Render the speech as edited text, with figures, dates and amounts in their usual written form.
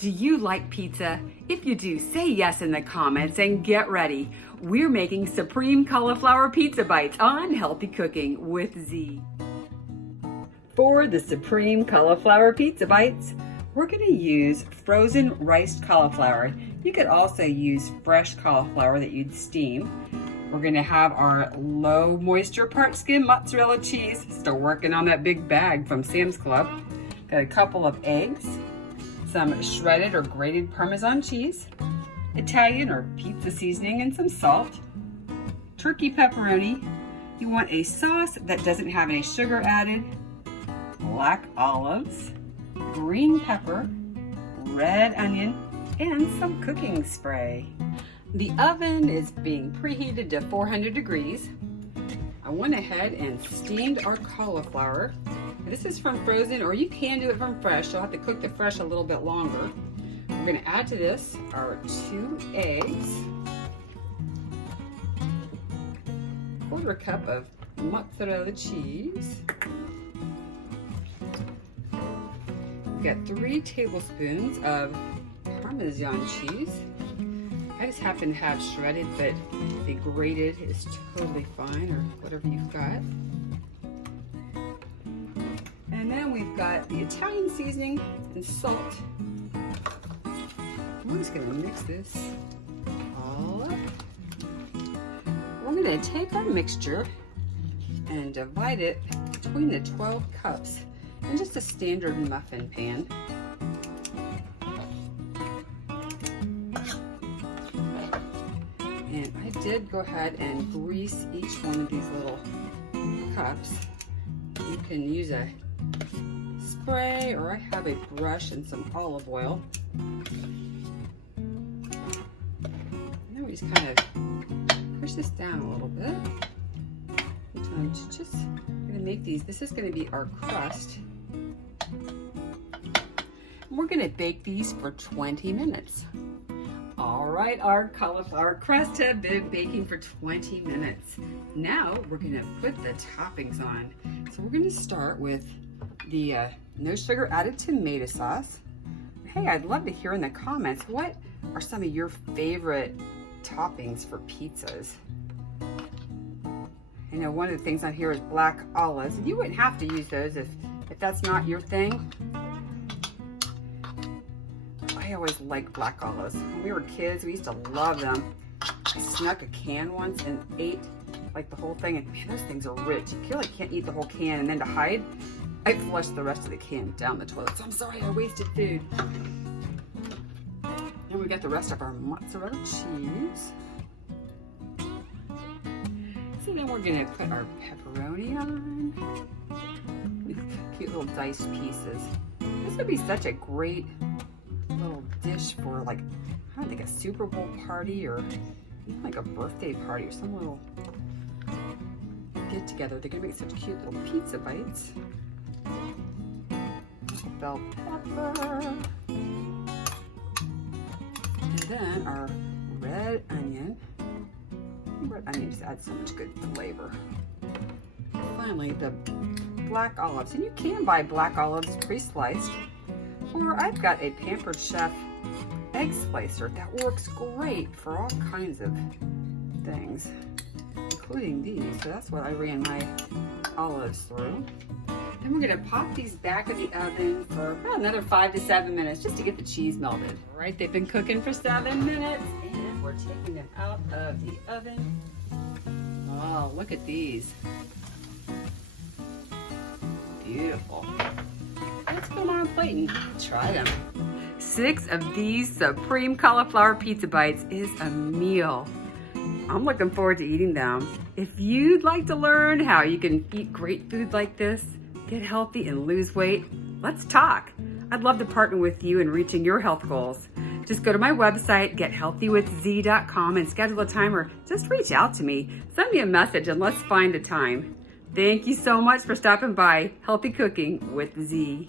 Do you like pizza? If you do, say yes in the comments and get ready. We're making supreme cauliflower pizza bites on Healthy Cooking with Z. For the supreme cauliflower pizza bites, we're going to use frozen riced cauliflower. You could also use fresh cauliflower that you'd steam. We're going to have our low moisture part skim mozzarella cheese. Still working on that big bag from Sam's Club. Got a couple of eggs, some shredded or grated parmesan cheese, Italian or pizza seasoning, and some salt, turkey pepperoni. You want a sauce that doesn't have any sugar added, black olives, green pepper, red onion, and some cooking spray. The oven is being preheated to 400 degrees. I went ahead and steamed our cauliflower. This is from frozen, or you can do it from fresh. You'll have to cook the fresh a little bit longer. We're going to add to this our 2 eggs, 1/4 cup of mozzarella cheese. We've got 3 tablespoons of parmesan cheese. I just happen to have shredded, but the grated is totally fine, or whatever you've got. And then we've got the Italian seasoning and salt. I'm just going to mix this all up. We're going to take our mixture and divide it between the 12 cups in just a standard muffin pan. And I did go ahead and grease each one of these little cups. You can use a spray, or I have a brush and some olive oil. And then we just kind of push this down a little bit. I'm just going to make these. This is going to be our crust. And we're going to bake these for 20 minutes. All right, our cauliflower crust have been baking for 20 minutes. Now we're going to put the toppings on. So we're going to start with the no sugar added tomato sauce. Hey, I'd love to hear in the comments, what are some of your favorite toppings for pizzas? I know one of the things on here is black olives. You wouldn't have to use those if that's not your thing. I always liked black olives. When we were kids, we used to love them. I snuck a can once and ate like the whole thing, and man, those things are rich. You really can't eat the whole can, and then to hide, I flushed the rest of the can down the toilet. So I'm sorry I wasted food. And we got the rest of our mozzarella cheese. So then we're gonna put our pepperoni on. These cute little diced pieces. This would be such a great little dish for, like, I don't think, a Super Bowl party, or even like a birthday party, or some little get together. They're gonna make such cute little pizza bites. Bell pepper, and then our red onion. Red onion just adds so much good flavor. And finally, the black olives, and you can buy black olives pre-sliced, or I've got a Pampered Chef egg slicer that works great for all kinds of things, including these. So that's what I ran my olives through. Then we're going to pop these back in the oven for about another 5 to 7 minutes just to get the cheese melted. All right, they've been cooking for 7 minutes, and we're taking them out of the oven. Oh, look at these. Beautiful. Let's put them on a plate and try them. 6 of these supreme cauliflower pizza bites is a meal. I'm looking forward to eating them. If you'd like to learn how you can eat great food like this, get healthy and lose weight, let's talk. I'd love to partner with you in reaching your health goals. Just go to my website, gethealthywithz.com, and schedule a time, or just reach out to me. Send me a message and let's find a time. Thank you so much for stopping by Healthy Cooking with Z.